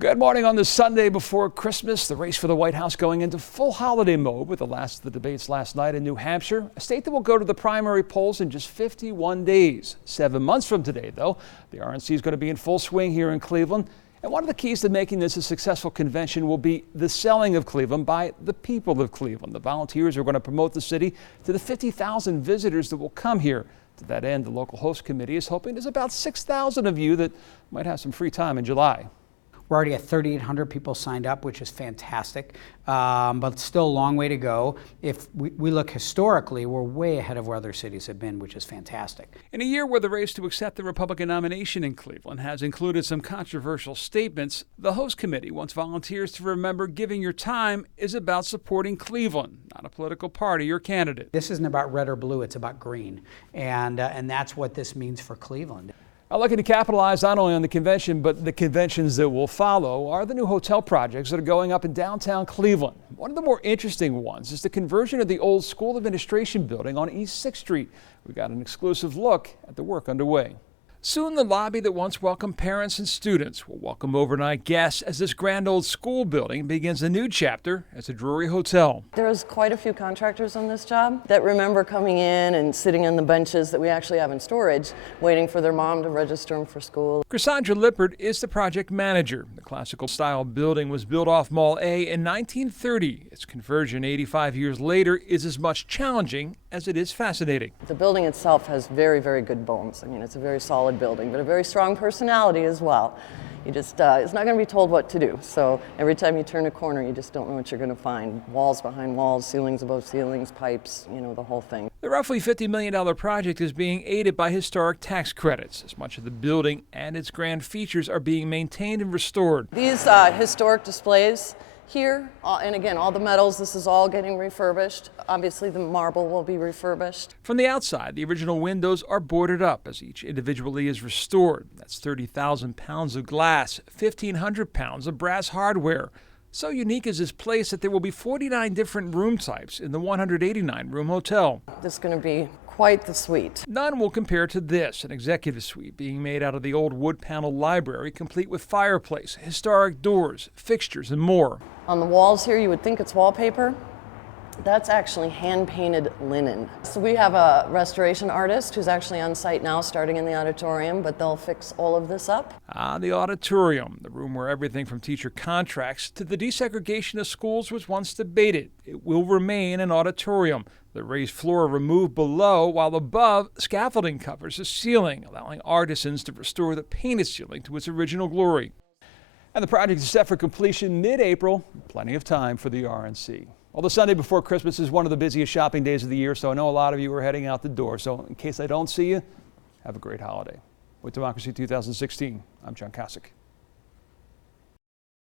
Good morning on this Sunday before Christmas. The race for the White House going into full holiday mode with the last of the debates last night in New Hampshire, a state that will go to the primary polls in just 51 days. 7 months from today, though, the RNC is going to be in full swing here in Cleveland. And one of the keys to making this a successful convention will be the selling of Cleveland by the people of Cleveland. The volunteers are going to promote the city to the 50,000 visitors that will come here. To that end, the local host committee is hoping there's about 6,000 of you that might have some free time in July. We're already at 3,800 people signed up, which is fantastic, but still a long way to go. If we look historically, we're way ahead of where other cities have been, which is fantastic. In a year where the race to accept the Republican nomination in Cleveland has included some controversial statements, the host committee wants volunteers to remember giving your time is about supporting Cleveland, not a political party or candidate. This isn't about red or blue, it's about green, and that's what this means for Cleveland. Looking to capitalize not only on the convention, but the conventions that will follow are the new hotel projects that are going up in downtown Cleveland. One of the more interesting ones is the conversion of the old school administration building on East 6th Street. We got an exclusive look at the work underway. Soon the lobby that once welcomed parents and students will welcome overnight guests as this grand old school building begins a new chapter as a Drury Hotel. There's quite a few contractors on this job that remember coming in and sitting on the benches that we actually have in storage, waiting for their mom to register them for school. Cassandra Lippert is the project manager. The classical style building was built off Mall A in 1930. Its conversion 85 years later is as much challenging as it is fascinating. The building itself has very, very good bones. I mean, it's a very solid building, but a very strong personality as well. You just, it's not going to be told what to do. So every time you turn a corner, you just don't know what you're going to find. Walls behind walls, ceilings above ceilings, pipes, you know, the whole thing. The roughly $50 million project is being aided by historic tax credits, as much of the building and its grand features are being maintained and restored. These historic displays here, and again, all the metals, this is all getting refurbished. Obviously, the marble will be refurbished. From the outside, the original windows are boarded up as each individually is restored. That's 30,000 pounds of glass, 1,500 pounds of brass hardware. So unique is this place that there will be 49 different room types in the 189-room hotel. This is going to be quite the suite. None will compare to this, an executive suite being made out of the old wood panel library, complete with fireplace, historic doors, fixtures, and more. On the walls here, you would think it's wallpaper. That's actually hand-painted linen. So we have a restoration artist who's actually on site now, starting in the auditorium, but they'll fix all of this up. The auditorium, the room where everything from teacher contracts to the desegregation of schools was once debated. It will remain an auditorium. The raised floor removed below, while above, scaffolding covers the ceiling, allowing artisans to restore the painted ceiling to its original glory. And the project is set for completion mid-April. Plenty of time for the RNC. Well, the Sunday before Christmas is one of the busiest shopping days of the year, so I know a lot of you are heading out the door. So in case I don't see you, have a great holiday. With Democracy 2016, I'm John Kosich.